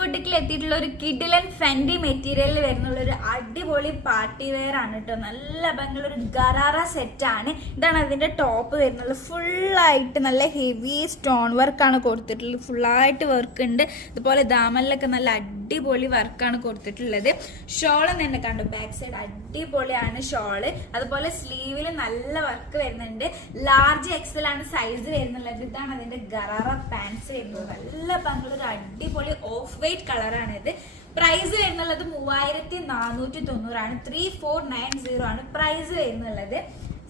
ബോട്ടിക്കിൽ എത്തിയിട്ടുള്ള ഒരു കിഡിലൻ ഫെൻഡി മെറ്റീരിയലിൽ വരുന്നുള്ള ഒരു അടിപൊളി പാർട്ടി വെയർ ആണ് കേട്ടോ. നല്ല ഭംഗിയുള്ള ഒരു ഗറാറ സെറ്റ് ആണ്. ഇതാണ് അതിന്റെ ടോപ്പ് വരുന്നത്. ഫുള്ളായിട്ട് നല്ല ഹെവി സ്റ്റോൺ വർക്കാണ് കൊടുത്തിട്ടുള്ളത്. ഫുള്ളായിട്ട് വർക്ക് ഉണ്ട്. ഇതുപോലെ ദാമനിലൊക്കെ നല്ല അടിപൊളി വർക്കാണ് കൊടുത്തിട്ടുള്ളത്. ഷോള് തന്നെ കണ്ടു, ബാക്ക് സൈഡ് അടിപൊളിയാണ് ഷോള്. അതുപോലെ സ്ലീവിൽ നല്ല വർക്ക് വരുന്നുണ്ട്. ലാർജ് എക്സൽ ആണ് സൈസ് വരുന്നുള്ളത്. ഇതാണ് അതിന്റെ ഗറാറ പാൻസ് വരുന്നത്. നല്ല ഭംഗിയുള്ള ഒരു അടിപൊളി ഓഫ് വൈറ്റ് കളറാണ് ഇത്. പ്രൈസ് വരുന്നുള്ളത് 3490 3490 ആണ് പ്രൈസ് വരുന്നുള്ളത്.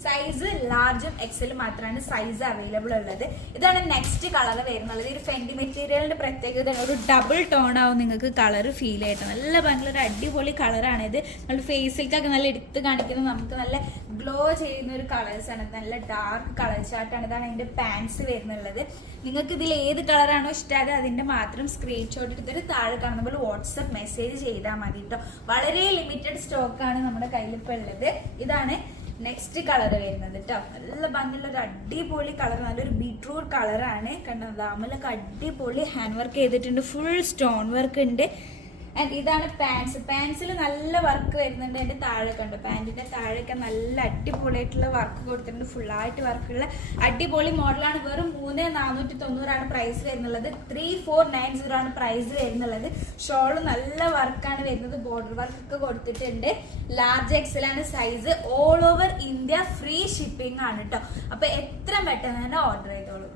സൈസ് ലാർജും എക്സലും മാത്രമാണ് സൈസ് അവൈലബിൾ ഉള്ളത്. ഇതാണ് നെക്സ്റ്റ് കളർ വരുന്നത്. ഒരു ഫെൻഡി മെറ്റീരിയലിന്റെ പ്രത്യേകത ഒരു ഡബിൾ ടോൺ ആവും നിങ്ങൾക്ക് കളർ ഫീൽ ആയിട്ട്. നല്ല ഭംഗിയുള്ള ഒരു അടിപൊളി കളറാണ് ഇത്. നമ്മൾ ഫേസിലേക്കൊക്കെ നല്ല എടുത്ത് കാണിക്കുന്നത്, നമുക്ക് നല്ല ഗ്ലോ ചെയ്യുന്ന ഒരു കളേഴ്സാണ്. നല്ല ഡാർക്ക് കളർ ചാർട്ടാണ്. ഇതാണ് അതിന്റെ പാൻസ് വരുന്നുള്ളത്. നിങ്ങൾക്ക് ഇതിൽ ഏത് കളറാണോ ഇഷ്ടമായത് അതിന്റെ മാത്രം സ്ക്രീൻഷോട്ട് എടുത്തിട്ട് താഴെ കാണുന്ന പോലെ വാട്സപ്പ് മെസ്സേജ് ചെയ്താൽ മതി കേട്ടോ. വളരെ ലിമിറ്റഡ് സ്റ്റോക്കാണ് നമ്മുടെ കയ്യിൽ ഇപ്പോൾ ഉള്ളത്. ഇതാണ് നെക്സ്റ്റ് കളർ വരുന്നത് കേട്ടോ. നല്ല ഭംഗിയുള്ള ഒരു അടിപൊളി കളർ, നല്ലൊരു ബീട്രൂട്ട് കളറാണ്. കണ്ടോ, ദാമലൊക്കെ അടിപൊളി ഹാൻഡ് വർക്ക് ചെയ്തിട്ടുണ്ട്. ഫുൾ സ്റ്റോൺ വർക്ക് ഉണ്ട്. ആൻഡ് ഇതാണ് പാൻസ്. പാൻസിൽ നല്ല വർക്ക് വരുന്നുണ്ട്. അതിന്റെ താഴെ കണ്ടോ, പാൻറ്റിന്റെ താഴെയൊക്കെ നല്ല അടിപൊളിയായിട്ടുള്ള വർക്ക് കൊടുത്തിട്ടുണ്ട്. ഫുള്ളായിട്ട് വർക്കുള്ള അടിപൊളി മോഡലാണ്. വെറും 3490 ആണ് പ്രൈസ് വരുന്നുള്ളത്. 3490 ആണ് പ്രൈസ് വരുന്നുള്ളത്. ഷോള് നല്ല വർക്കാണ് വരുന്നത്. ബോർഡർ വർക്ക് ഒക്കെ കൊടുത്തിട്ടുണ്ട്. ലാർജ് എക്സൽ ആണ് size. All over India free shipping ആണ് കേട്ടോ. അപ്പൊ എത്ര പെട്ടെന്ന് തന്നെ ഓർഡർ ചെയ്തോളൂ.